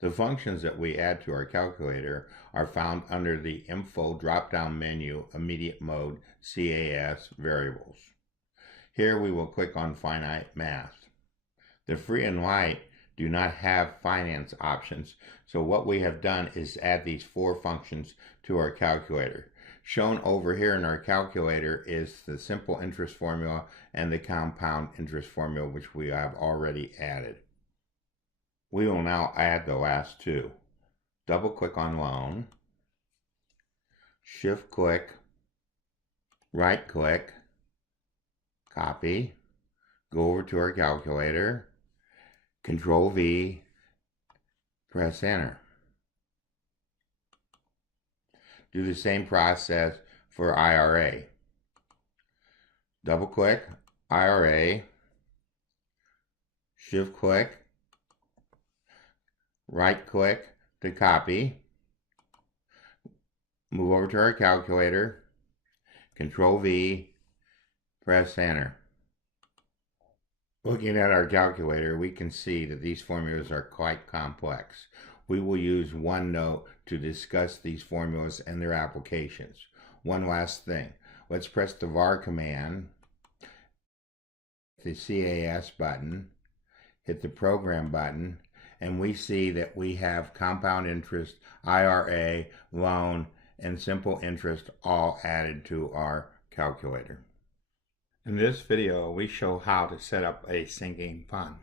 The functions that we add to our calculator are found under the Info drop-down menu, Immediate Mode, CAS Variables. Here we will click on Finite Math. The free and light do not have finance options, so what we have done is add these four functions to our calculator. Shown over here in our calculator is the simple interest formula and the compound interest formula, which we have already added. We will now add the last two. Double click on loan, shift click, right click, copy, go over to our calculator, Control V, press enter. Do the same process for IRA. Double click, IRA, shift click, right click to copy, move over to our calculator, Control V, press enter. Looking at our calculator, we can see that these formulas are quite complex. We will use Onenote to discuss these formulas and their applications. One last thing, let's press the var command, the CAS button, hit the program button, and we see that we have compound interest, IRA, loan, and simple interest all added to our calculator. In this video, we show how to set up a sinking fund.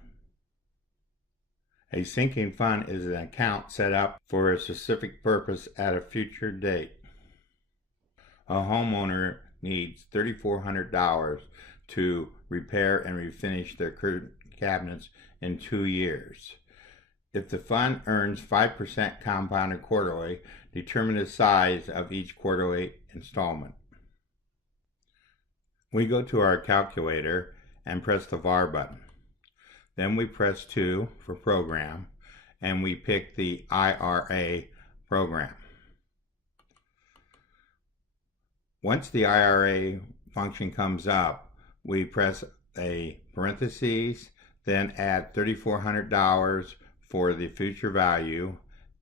A sinking fund is an account set up for a specific purpose at a future date. A homeowner needs $3,400 to repair and refinish their cabinets in 2 years. If the fund earns 5% compounded quarterly, determine the size of each quarterly installment. We go to our calculator and press the var button. Then we press 2 for program, and we pick the IRA program. Once the IRA function comes up, we press a parentheses, then add $3,400 for the future value,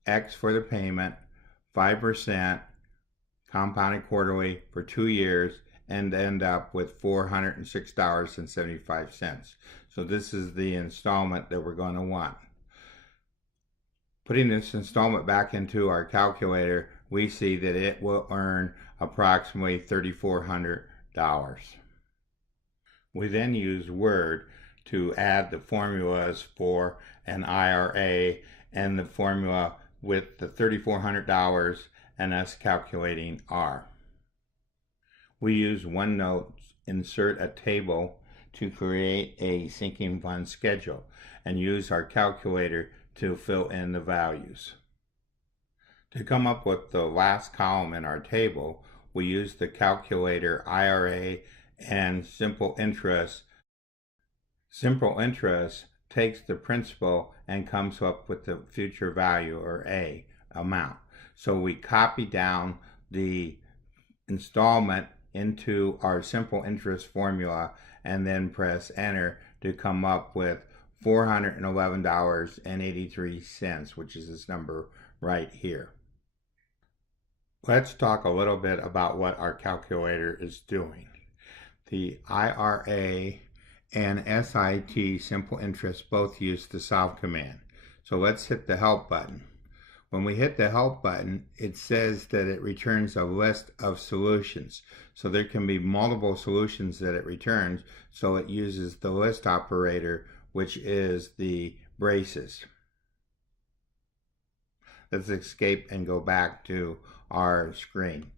X for the payment, 5% compounded quarterly for 2 years, and end up with $406.75. So this is the installment that we're going to want. Putting this installment back into our calculator, we see that it will earn approximately $3,400. We then use Word to add the formulas for an IRA and the formula with the $3,400 and us calculating R. We use Onenote insert a table to create a sinking fund schedule and use our calculator to fill in the values. To come up with the last column in our table, we use the calculator IRA and simple interest. Simple interest takes the principal and comes up with the future value, or A, amount. So we copy down the installment into our simple interest formula and then press enter to come up with $411.83, which is this number right here. Let's talk a little bit about what our calculator is doing. The IRA and SIT simple interest both use the solve command. So let's hit the help button. When we hit the help button, it says that it returns a list of solutions. So there can be multiple solutions that it returns, so it uses the list operator, which is the braces. Let's escape and go back to our screen.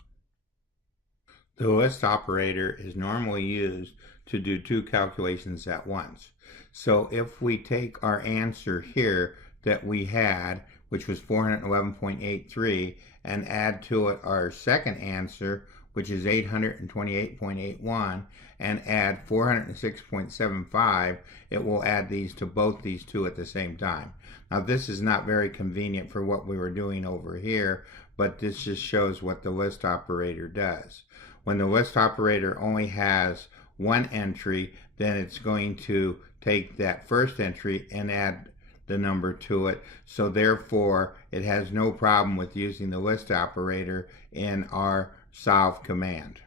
The list operator is normally used to do two calculations at once. So if we take our answer here that we had, which was 411.83, and add to it our second answer, which is 828.81, and add 406.75, it will add these to both these two at the same time. Now this is not very convenient for what we were doing over here, but this just shows what the list operator does. When the list operator only has one entry, then it's going to take that first entry and add the number to it. So therefore, it has no problem with using the list operator in our solve command.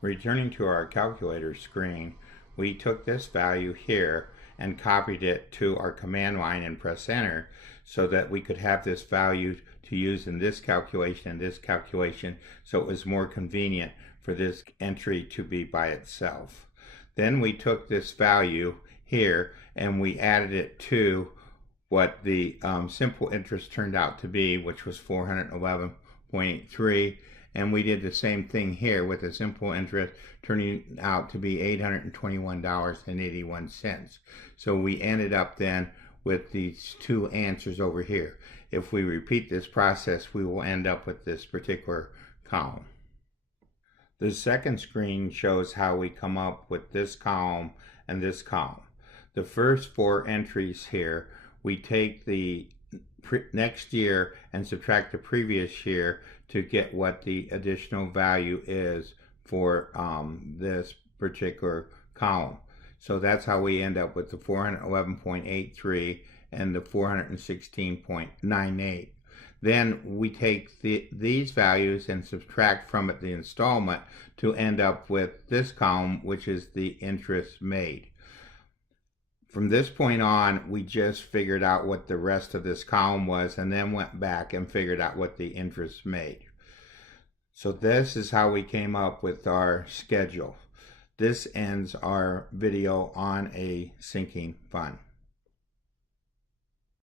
Returning to our calculator screen, we took this value here and copied it to our command line and press enter so that we could have this value to use in this calculation and this calculation, so it was more convenient for this entry to be by itself. Then we took this value here and we added it to what the simple interest turned out to be, which was 411.83, and we did the same thing here with the simple interest turning out to be $821.81. So we ended up then with these two answers over here. If we repeat this process, we will end up with this particular column. The second screen shows how we come up with this column and this column. The first four entries here, we take the next year and subtract the previous year to get what the additional value is for this particular column. So that's how we end up with the 411.83 and the 416.98. Then we take these values and subtract from it the installment to end up with this column, which is the interest made. From this point on, we just figured out what the rest of this column was and then went back and figured out what the interest made. So this is how we came up with our schedule. This ends our video on a sinking fund.